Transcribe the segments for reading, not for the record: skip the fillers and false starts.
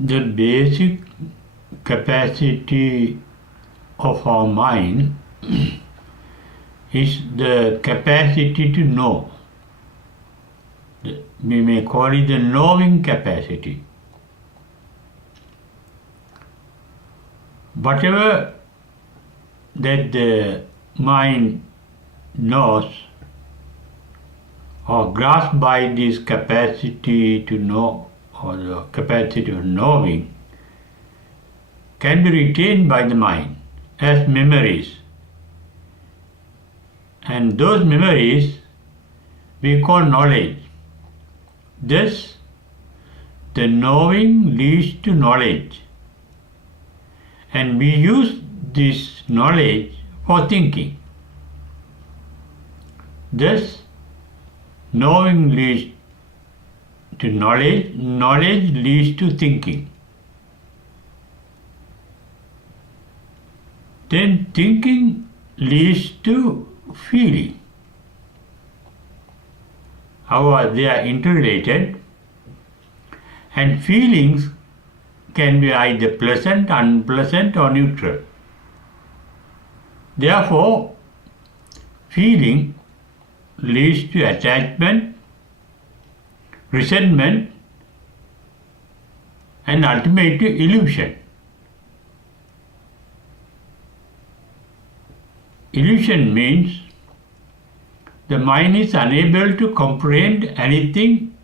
The basic capacity of our mind is the capacity to know. We may call it the knowing capacity. Whatever that the mind knows or grasped by this capacity to know or the capacity of knowing can be retained by the mind as memories. And those memories we call knowledge. Thus, the knowing leads to knowledge. And we use this knowledge for thinking. Thus, knowing leads to knowledge, knowledge leads to thinking. Then thinking leads to feeling. However, they are interrelated, and feelings can be either pleasant, unpleasant, or neutral. Therefore, feeling leads to attachment, resentment, and ultimately illusion. Illusion means the mind is unable to comprehend anything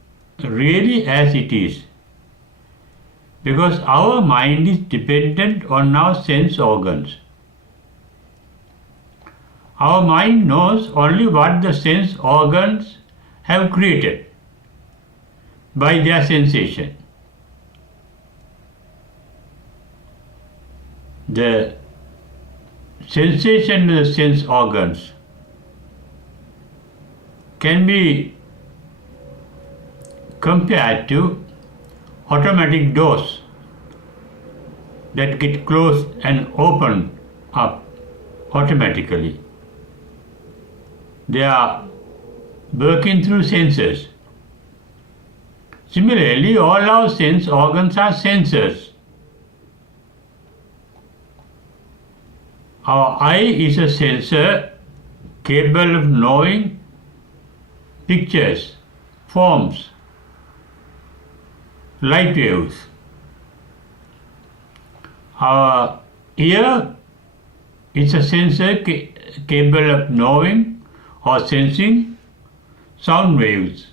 really as it is, because our mind is dependent on our sense organs. Our mind knows only what the sense organs have created by their sensation. The sensation of the sense organs can be compared to automatic doors that get closed and opened up automatically. They are working through sensors. Similarly, all our sense organs are sensors. Our eye is a sensor capable of knowing pictures, forms, light waves. Our ear is a sensor capable of knowing or sensing sound waves,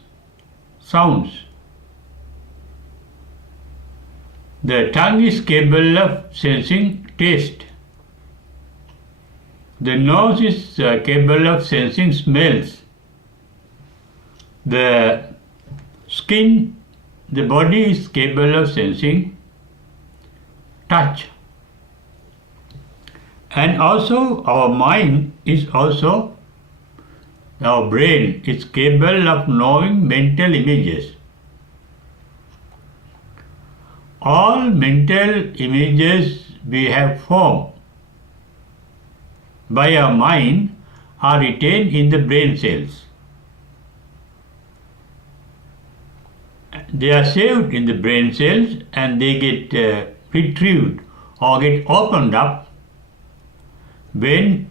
sounds. The tongue is capable of sensing taste. The nose is capable of sensing smells. The skin, the body is capable of sensing touch. And also our mind is also, our brain is capable of knowing mental images. All mental images we have formed by our mind are retained in the brain cells. They are saved in the brain cells and they get retrieved or get opened up when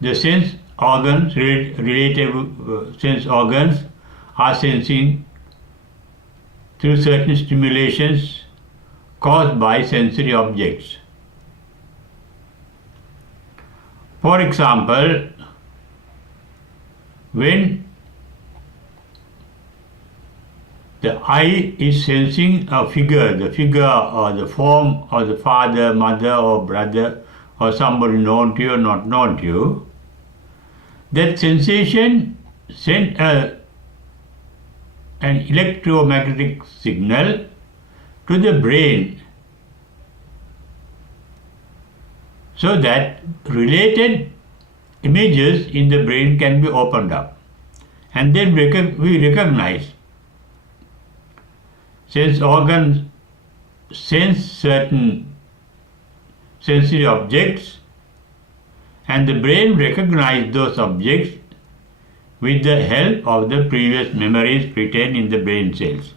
the sense organs, relative sense organs are sensing through certain stimulations caused by sensory objects. For example, when the eye is sensing a figure, the figure or the form of the father, mother or brother or somebody known to you or not known to you, that sensation sent an electromagnetic signal to the brain so that related images in the brain can be opened up. And then we recognize sense organs sense certain sensory objects and the brain recognizes those objects with the help of the previous memories retained in the brain cells.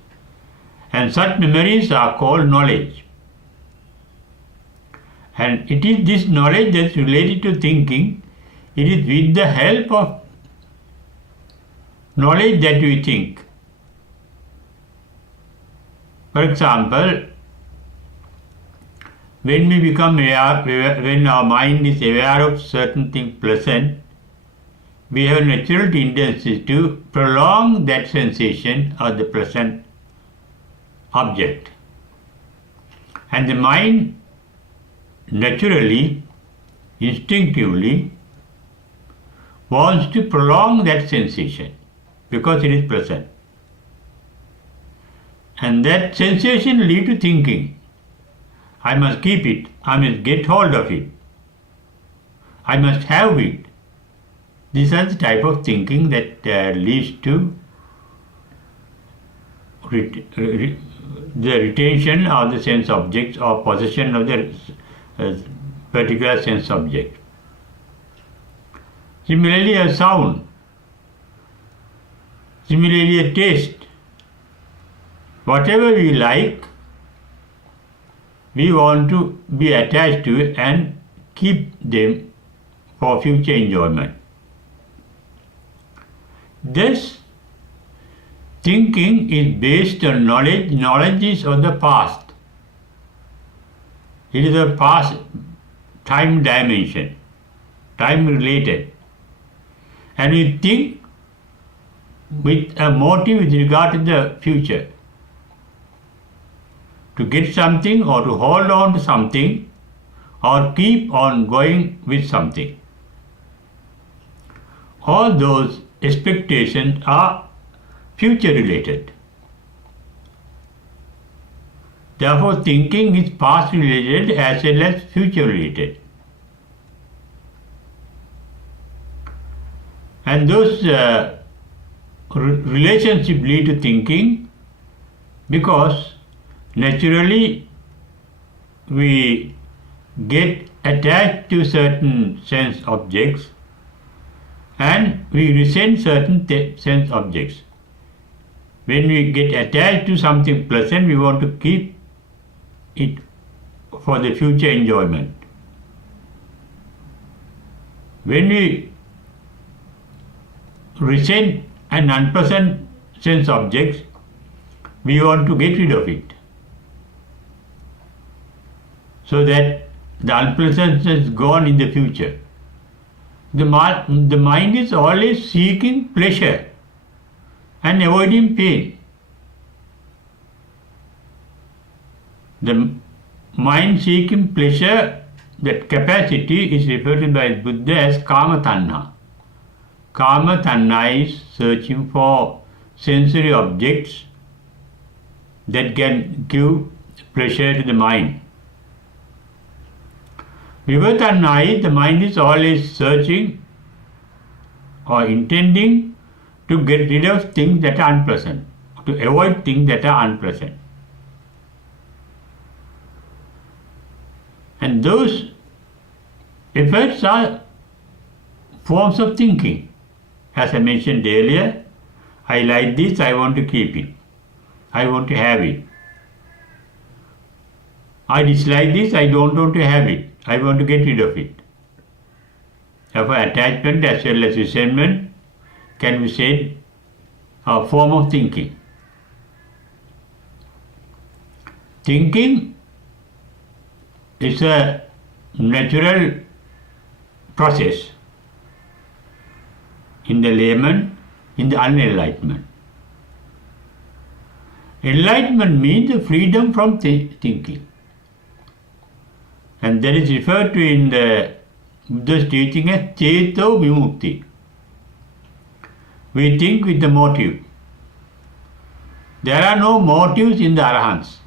And such memories are called knowledge. And it is this knowledge that is related to thinking. It is with the help of knowledge that we think. For example, when we become aware, when our mind is aware of certain thing pleasant, we have a natural tendency to prolong that sensation of the pleasant object. And the mind naturally, instinctively wants to prolong that sensation because it is pleasant. And that sensation leads to thinking. I must keep it, I must get hold of it, I must have it. These are the type of thinking that leads to the retention of the sense objects or possession of the particular sense object. Similarly, a sound, similarly a taste. Whatever we like, we want to be attached to it and keep them for future enjoyment. This thinking is based on knowledge. Knowledge is of the past. It is a past time dimension, time related. And we think with a motive with regard to the future. To get something or to hold on to something or keep on going with something. All those expectations are future related. Therefore, thinking is past related as well as future related. And those relationships lead to thinking because naturally we get attached to certain sense objects and we resent certain sense objects. When we get attached to something pleasant, we want to keep it for the future enjoyment. When we resent an unpleasant sense object, we want to get rid of it, so that the unpleasantness is gone in the future. The mind is always seeking pleasure and avoiding pain. The mind seeking pleasure, that capacity is referred to by Buddha as Kama Tanha. Kama Tanha is searching for sensory objects that can give pleasure to the mind. Vivatanha, the mind is always searching or intending to get rid of things that are unpleasant, to avoid things that are unpleasant. And those efforts are forms of thinking. As I mentioned earlier, I like this, I want to keep it, I want to have it. I dislike this, I don't want to have it, I want to get rid of it. Therefore, attachment as well as resentment can be said a form of thinking. Thinking is a natural process in the layman, in the unenlightenment. Enlightenment means the freedom from thinking. And that is referred to in the Buddha's teaching as Cheto Vimukti. We think with the motive. There are no motives in the Arahants.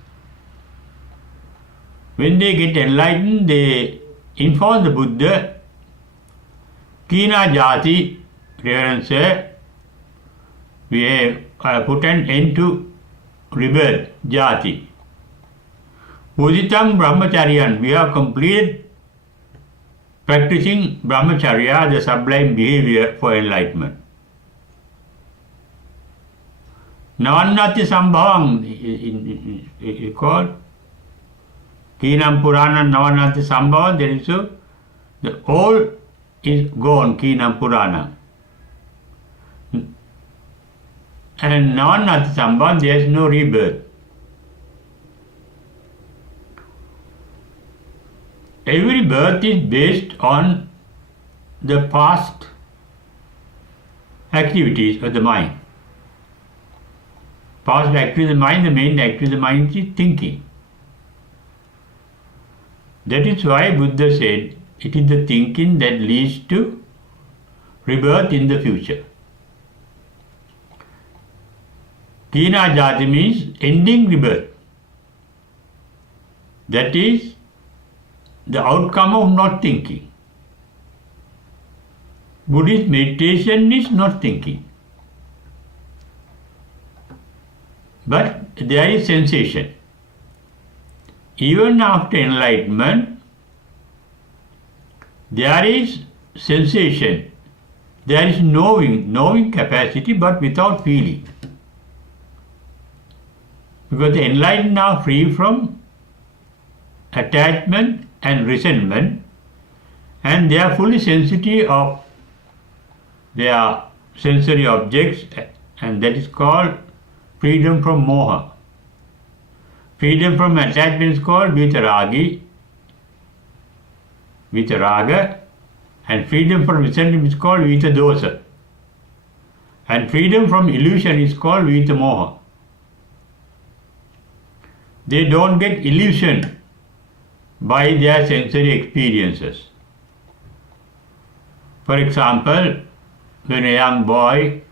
When they get enlightened, they inform the Buddha, Kina Jati, Reverend Sir, we have put an end to rebirth, Jati. Pujitam Brahmacharyan, we have completed practicing Brahmacharya, the sublime behavior for enlightenment. Navannati Sambhavam is called. Keenam Purana Navannati Sambhavam, there is the old is gone, Keenam Purana. And Navannati Sambhavam, there is no rebirth. Every birth is based on the past activities of the mind. Past activity of the mind, the main activity of the mind is thinking. That is why Buddha said, it is the thinking that leads to rebirth in the future. Kina Jati means ending rebirth. That is the outcome of not thinking. Buddhist meditation is not thinking. But there is sensation. Even after enlightenment, there is sensation. There is knowing capacity, but without feeling. Because the enlightened are free from attachment and resentment, and they are fully sensitive of their sensory objects, and that is called freedom from moha. Freedom from attachment is called vitaragi, and freedom from resentment is called vitadosa. And freedom from illusion is called vitamoha. They don't get illusion by their sensory experiences. For example, when a young boy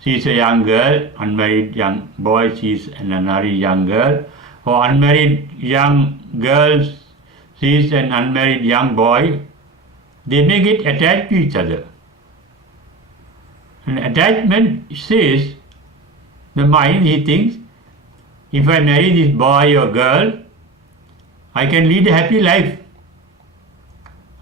sees a young girl, unmarried young boy sees an unmarried young girl, or unmarried young girl sees an unmarried young boy, they may get attached to each other. And attachment says, the mind, he thinks, if I marry this boy or girl, I can lead a happy life.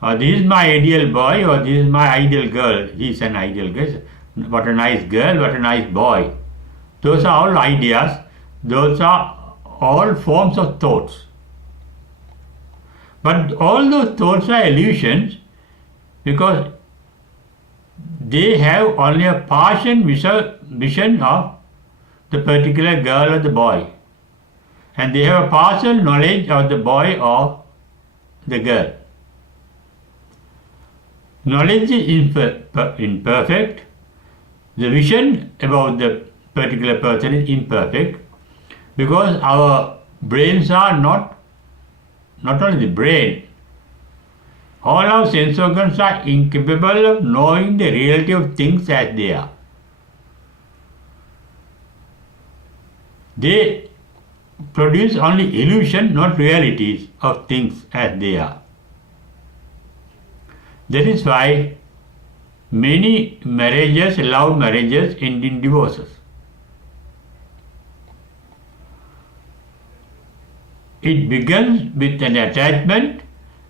Or this is my ideal boy, or this is my ideal girl. He is an ideal girl. What a nice girl, what a nice boy. Those are all ideas. Those are all forms of thoughts. But all those thoughts are illusions because they have only a partial vision of the particular girl or the boy. And they have a partial knowledge of the boy or the girl. Knowledge is imperfect. The vision about the particular person is imperfect because our brains are not only the brain, all our sense organs are incapable of knowing the reality of things as they are. They produce only illusion, not realities of things as they are. That is why many marriages, love marriages, end in divorces. It begins with an attachment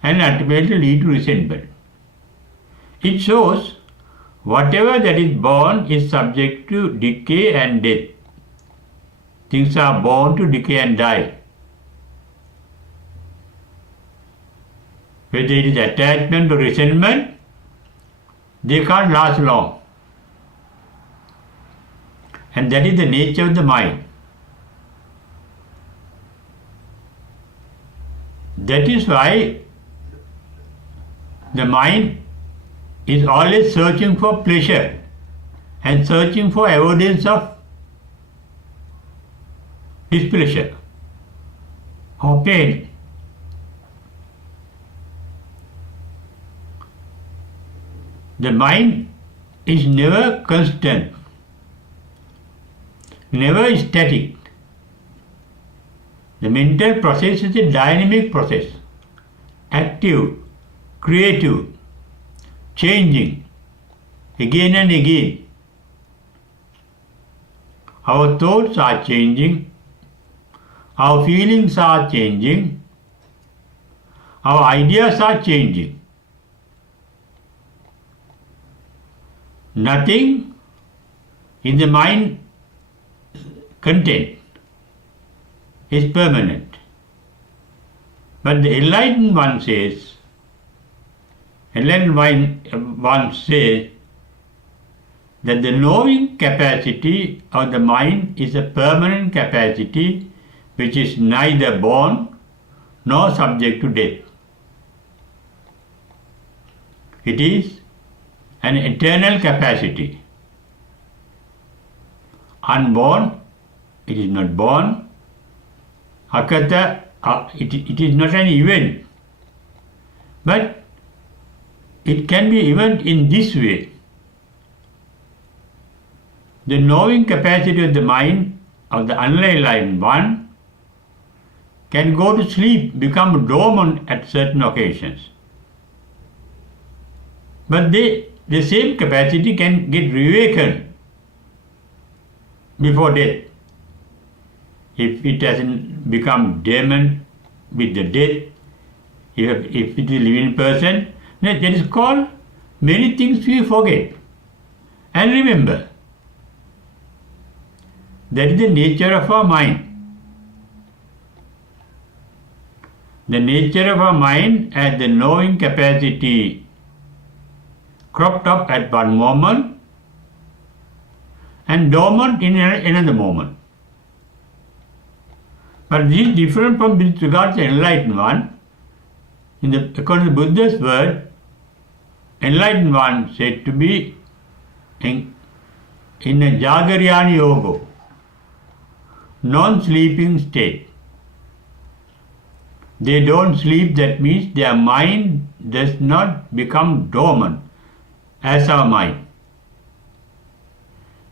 and ultimately leads to resentment. It shows whatever that is born is subject to decay and death. Things are born to decay and die. Whether it is attachment or resentment, they can't last long. And that is the nature of the mind. That is why the mind is always searching for pleasure and searching for avoidance of displeasure or pain. The mind is never constant, never static. The mental process is a dynamic process, active, creative, changing again and again. Our thoughts are changing, our feelings are changing, our ideas are changing. Nothing in the mind content is permanent. But the enlightened one says, that the knowing capacity of the mind is a permanent capacity which is neither born nor subject to death. It is an eternal capacity. Unborn, it is not born. Akata, it is not an event. But it can be event in this way. The knowing capacity of the mind of the unenlightened one can go to sleep, become dormant at certain occasions. But the same capacity can get reawakened before death. If it hasn't become dormant with the death, if it is a living person, that is called many things we forget. And remember, that is the nature of our mind. The nature of our mind as the knowing capacity cropped up at one moment and dormant in another moment. But this is different from with regard to the enlightened one. According to Buddha's word, enlightened one said to be in a Jagaryana Yoga, non-sleeping state. They don't sleep, that means their mind does not become dormant as our mind.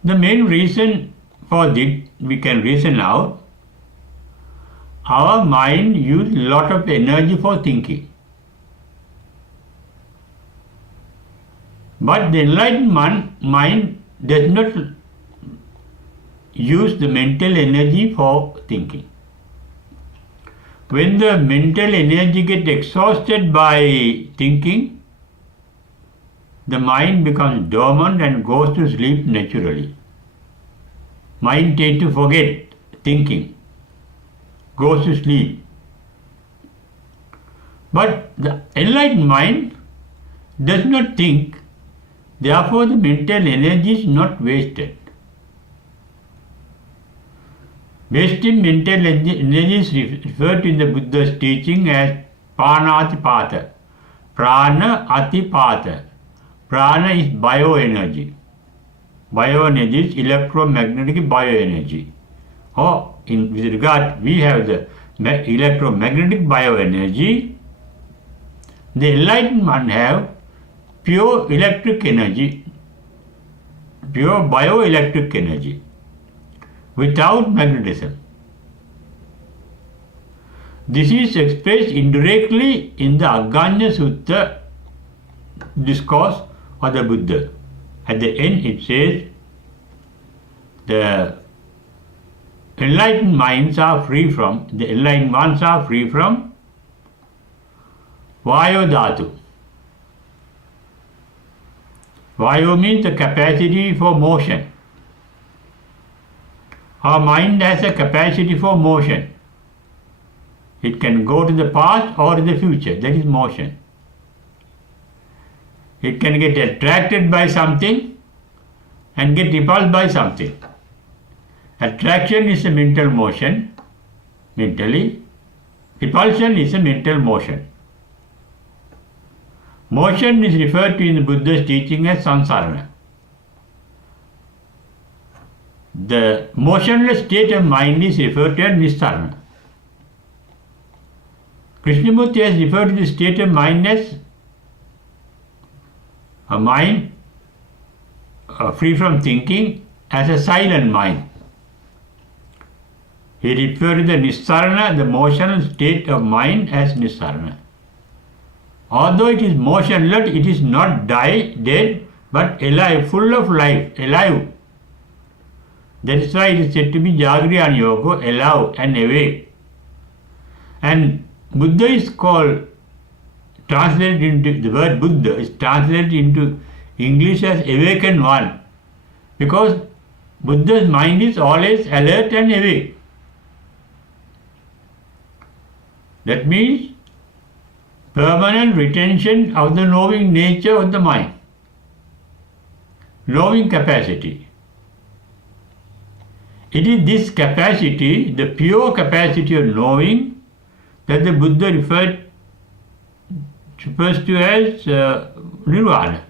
The main reason for this, we can reason out, our mind uses a lot of energy for thinking. But the enlightened mind does not use the mental energy for thinking. When the mental energy gets exhausted by thinking, the mind becomes dormant and goes to sleep naturally. Mind tends to forget thinking, goes to sleep. But the enlightened mind does not think, therefore the mental energy is not wasted. Wasting mental energy is referred to in the Buddha's teaching as Pranatipata. Prana Atipata. Prana is bioenergy. Bioenergy is electromagnetic bioenergy. Or with regard, we have the electromagnetic bioenergy. The enlightened one have pure electric energy, pure bioelectric energy, without magnetism. This is expressed indirectly in the Aggañña Sutta discourse of the Buddha. At the end it says, the enlightened ones are free from Vayo Dhatu. Vayu means the capacity for motion. Our mind has a capacity for motion. It can go to the past or to the future. That is motion. It can get attracted by something and get repulsed by something. Attraction is a mental motion, mentally. Repulsion is a mental motion. Motion is referred to in the Buddha's teaching as samsarana. The motionless state of mind is referred to as nissarana. Krishnamurti has referred to the state of mind as a mind free from thinking, as a silent mind. He referred to the nissarana, the motionless state of mind, as nissarana. Although it is motionless, it is not dead, but alive, full of life, alive. That is why it is said to be Jagaryana Yoga, alive and awake. And Buddha is called, translated into, the word Buddha is translated into English as awakened one, because Buddha's mind is always alert and awake. That means permanent retention of the knowing nature of the mind, knowing capacity. It is this capacity, the pure capacity of knowing, that the Buddha refers to as nirvana.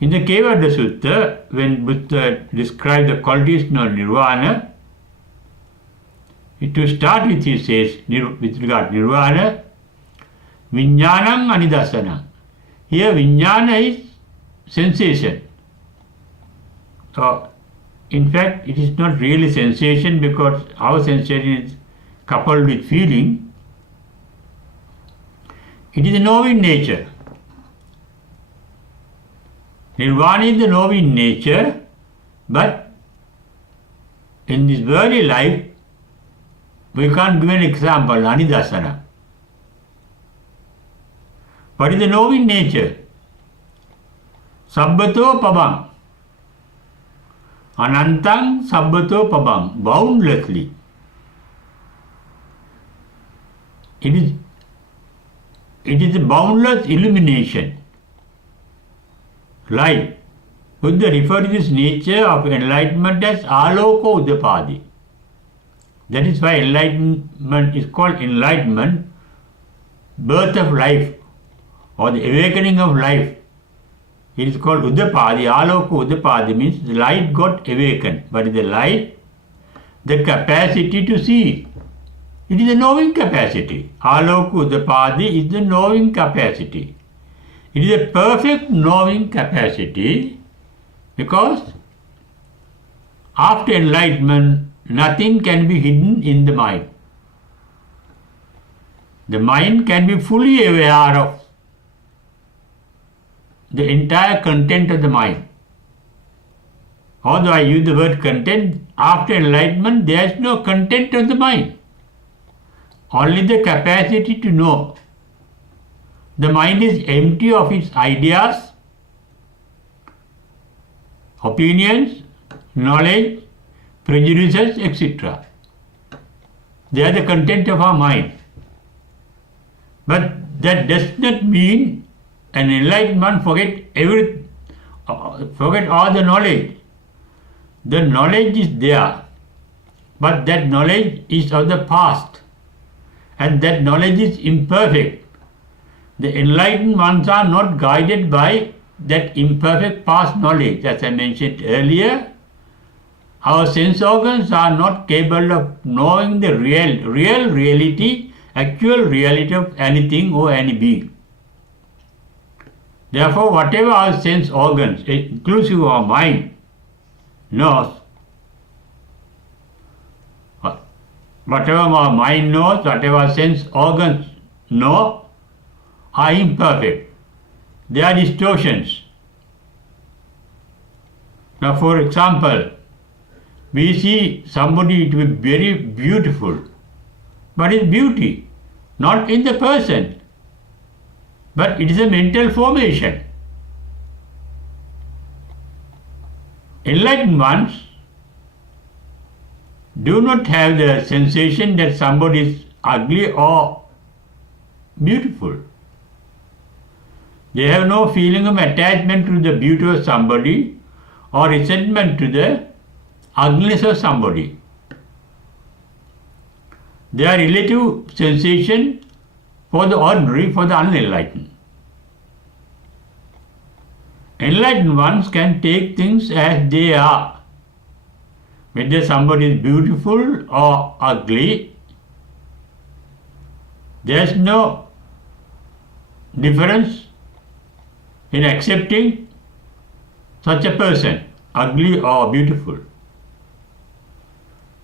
In the Kevada Sutta, when Buddha described the qualities of nirvana, to start with he says, with regard to nirvana, Vijnanam Anidasana. Here Vijnana is sensation. So, in fact, it is not really sensation because our sensation is coupled with feeling. It is a knowing nature. Nirvana is the knowing nature, but in this worldly life, we can't give an example, Anidasana. What is the knowing nature? Sabbato pabam. Anantang sabbato pabam. Boundlessly. It is a boundless illumination. Light. Buddha referred to this nature of enlightenment as aloko udapadi. That is why enlightenment is called enlightenment, birth of life, or the awakening of life. It is called udapadi. Aloko udapadi means the light got awakened. But the light, the capacity to see. It is a knowing capacity. Aloko udapadi is the knowing capacity. It is a perfect knowing capacity because after enlightenment, nothing can be hidden in the mind. The mind can be fully aware of the entire content of the mind. Although I use the word content, after enlightenment there is no content of the mind. Only the capacity to know. The mind is empty of its ideas, opinions, knowledge, prejudices, etc. They are the content of our mind. But that does not mean an enlightened man forget all the knowledge. The knowledge is there, but that knowledge is of the past, and that knowledge is imperfect. The enlightened ones are not guided by that imperfect past knowledge. As I mentioned earlier, our sense organs are not capable of knowing the real reality, actual reality of anything or any being. Therefore, whatever our sense organs, inclusive of our mind, knows, whatever our mind knows, whatever our sense organs know, are imperfect. They are distortions. Now, for example, we see somebody to be very beautiful, but it's beauty, not in the person, but it is a mental formation. Enlightened ones do not have the sensation that somebody is ugly or beautiful. They have no feeling of attachment to the beauty of somebody or resentment to the ugliness of somebody. They are relative sensation for the ordinary, for the unenlightened. Enlightened ones can take things as they are. Whether somebody is beautiful or ugly, there is no difference in accepting such a person, ugly or beautiful.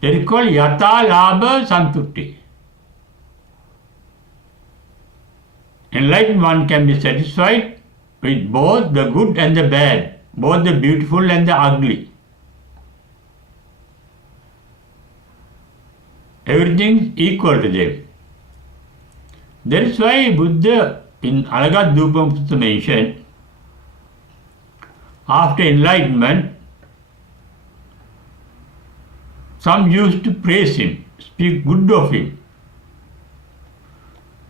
That is called yata labha santutti. Enlightened one can be satisfied with both the good and the bad, both the beautiful and the ugly. Everything is equal to them. That is why Buddha in Alagadupam mentioned, after enlightenment, Some used to praise him, speak good of him,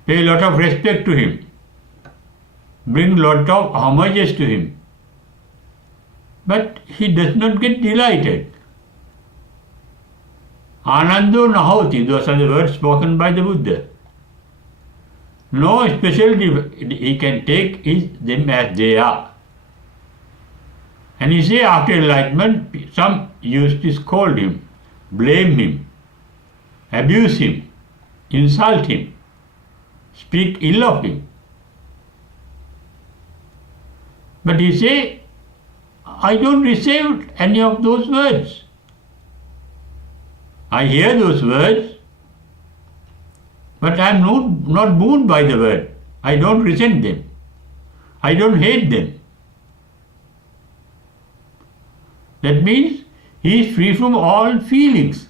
pay a lot of respect to him, bring lot of homages to him. But he does not get delighted. Anando nahoti, those are the words spoken by the Buddha. No special he can take them as they are. And he say after enlightenment, some used to scold him, blame him, abuse him, insult him, speak ill of him. But he say, I don't receive any of those words. I hear those words, but I am not moved by the word. I don't resent them. I don't hate them. That means he is free from all feelings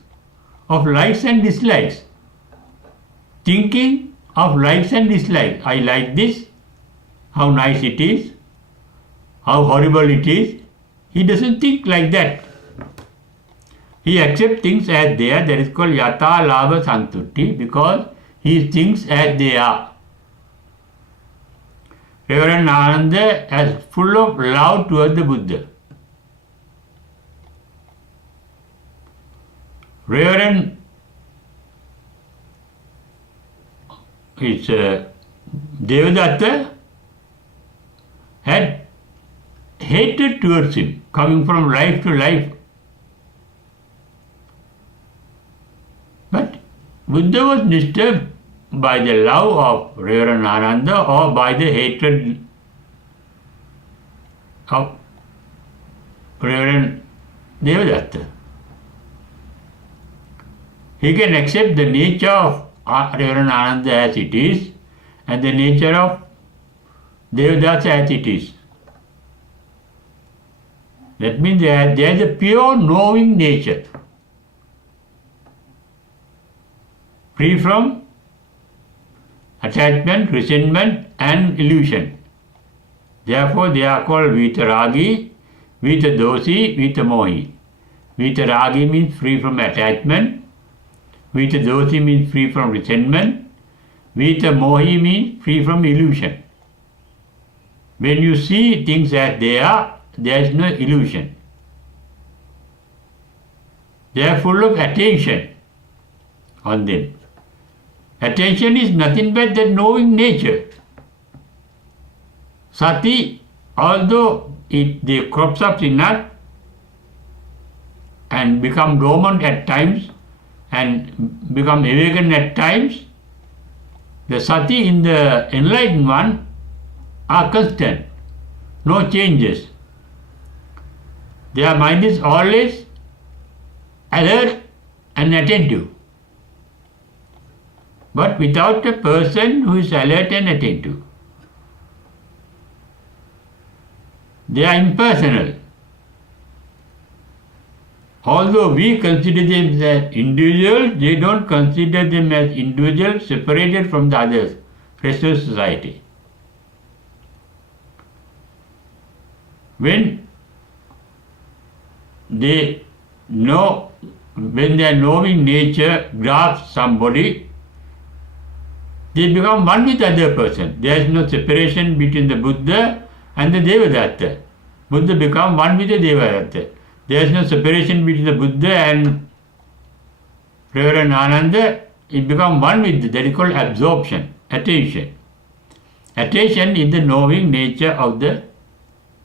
of likes and dislikes. Thinking of likes and dislikes. I like this, how nice it is, how horrible it is. He doesn't think like that. He accepts things as they are. That is called yata lava santutti, because he thinks as they are. Reverend Ananda is full of love towards the Buddha. Reverend Devadatta had hatred towards him, coming from life to life. But Buddha was disturbed by the love of Reverend Ananda or by the hatred of Reverend Devadatta. He can accept the nature of Reverend Ananda as it is and the nature of Devadatta as it is. That means there is a pure knowing nature, free from attachment, resentment and illusion. Therefore they are called Vitaragi, Vitadosi, Vitamohi. Vitaragi means free from attachment, Vitadosi means free from resentment, Vitamohi means free from illusion. When you see things as they are, there is no illusion. They are full of attention on them. Attention is nothing but the knowing nature. Sati, although they crops up in us and become dormant at times and become awakened at times, the sati in the enlightened one are constant, no changes. Their mind is always alert and attentive. But without a person who is alert and attentive, they are impersonal. Although we consider them as individuals, they don't consider them as individuals separated from the others, rest of society. When their knowing nature grasps somebody, they become one with the other person. There is no separation between the Buddha and the Devadatta. Buddha become one with the Devadatta. There is no separation between the Buddha and Reverend Ananda. It becomes one with them. That is called absorption, attention. Attention is the knowing nature of the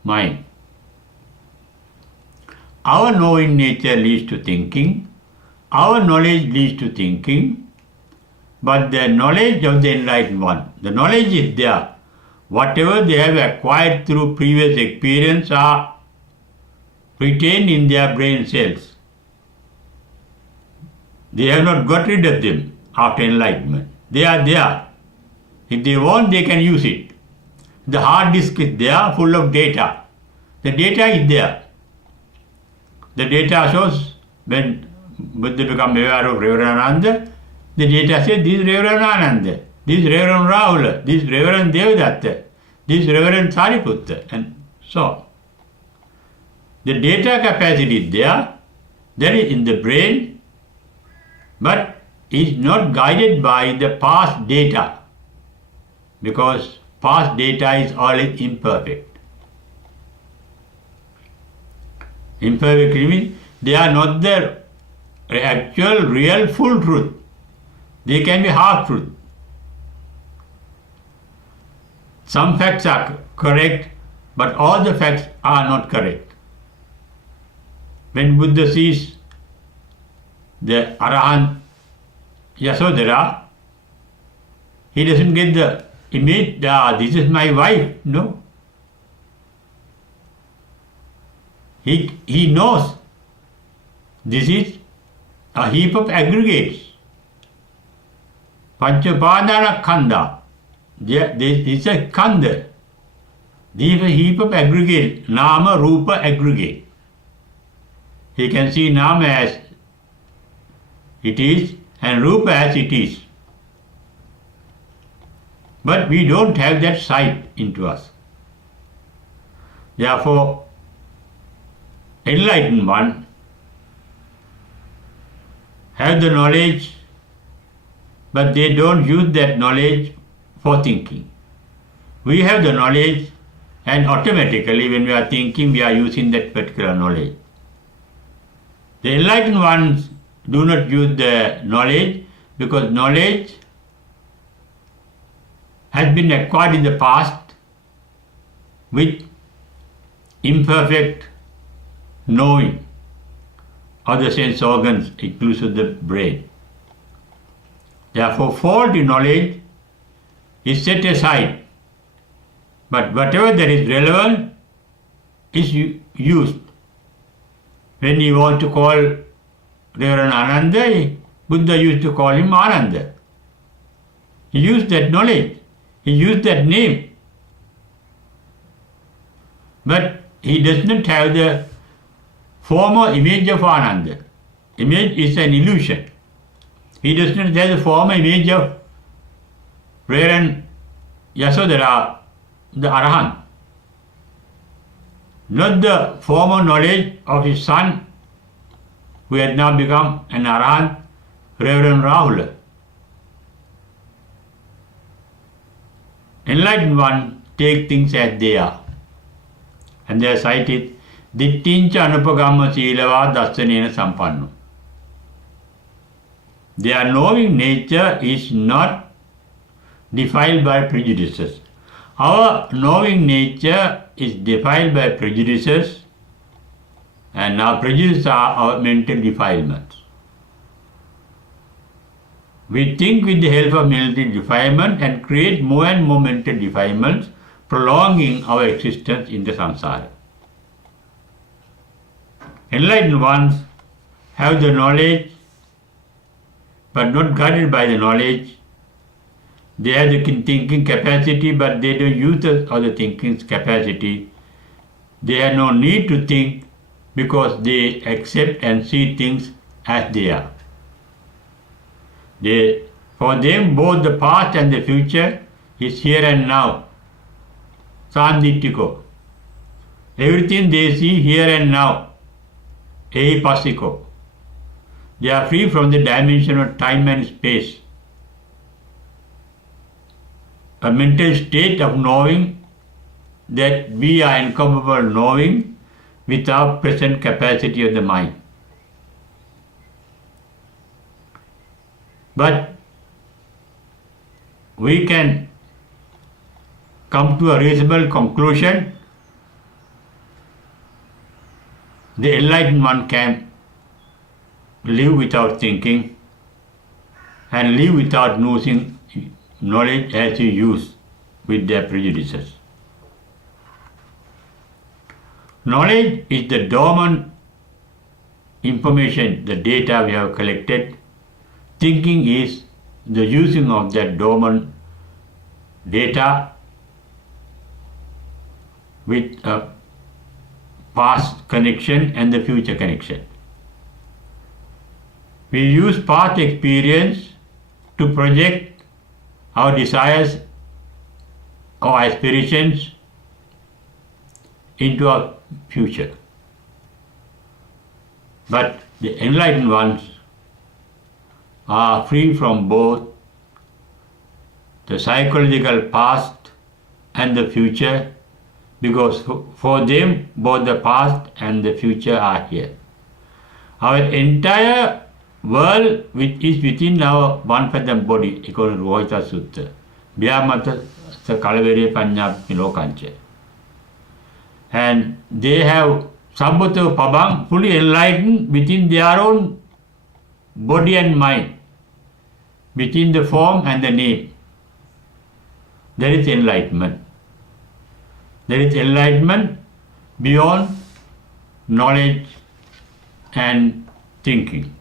mind. Our knowing nature leads to thinking. Our knowledge leads to thinking. But the knowledge of the enlightened one, the knowledge is there. Whatever they have acquired through previous experience are retained in their brain cells. They have not got rid of them after enlightenment. They are there. If they want, they can use it. The hard disk is there, full of data. The data is there. The data shows when Buddha becomes aware of Reverend Ananda, the data says this is Reverend Ananda, this is Reverend Rahula, this is Reverend Devadatta, this is Reverend Sariputta, and so on. The data capacity is there, that is in the brain, but is not guided by the past data, because past data is always imperfect. Imperfect means they are not the actual, real, full truth. They can be half truth. Some facts are correct, but all the facts are not correct. When Buddha sees the Arahant Yasodhara, he doesn't get the image, this is my wife. No. He knows this is a heap of aggregates. Panchapadana Khanda. This is a Khanda. This is a heap of aggregate, Nama Rupa aggregate. He can see Nama as it is and Rupa as it is. But we don't have that sight into us. Therefore, enlightened one have the knowledge, but they don't use that knowledge for thinking. We have the knowledge, and automatically when we are thinking, we are using that particular knowledge. The enlightened ones do not use the knowledge, because knowledge has been acquired in the past with imperfect knowing of the sense organs, inclusive the brain. Therefore, faulty knowledge is set aside, but whatever that is relevant is used. When you want to call Reverend Ananda, Buddha used to call him Ananda. He used that knowledge, he used that name, but he does not have the former image of Ananda. Image is an illusion. He does not have the former image of Reverend Yasodhara, the Arahant. Not the former knowledge of his son, who had now become an Arahant, Reverend Rahula. Enlightened one take things as they are. And their sight is Dittincha Anupagamma Silava Dasanena Sampanno. Their knowing nature is not defiled by prejudices. Our knowing nature is defiled by prejudices, and our prejudices are our mental defilements. We think with the help of mental defilement and create more and more mental defilements, prolonging our existence in the samsara. Enlightened ones have the knowledge, but not guided by the knowledge. They have the thinking capacity, but they don't use the other thinking capacity. They have no need to think, because they accept and see things as they are. For them, both the past and the future is here and now. Sanditiko. Everything they see here and now. Ehipasiko. They are free from the dimension of time and space. A mental state of knowing that we are incapable of knowing without present capacity of the mind. But we can come to a reasonable conclusion. The enlightened one can live without thinking and live without losing knowledge as you use with their prejudices. Knowledge is the dormant information, the data we have collected. Thinking is the using of that dormant data with a past connection and the future connection. We use past experience to project our desires, our aspirations into our future. But the enlightened ones are free from both the psychological past and the future, because for them both the past and the future are here. Our entire world which is within our one fathom body, according to Rohita Sutta, Vyamata Kalaveriya Panya Milokancha. And they have Sabbata Pabang fully enlightened within their own body and mind, within the form and the name. There is enlightenment. There is enlightenment beyond knowledge and thinking.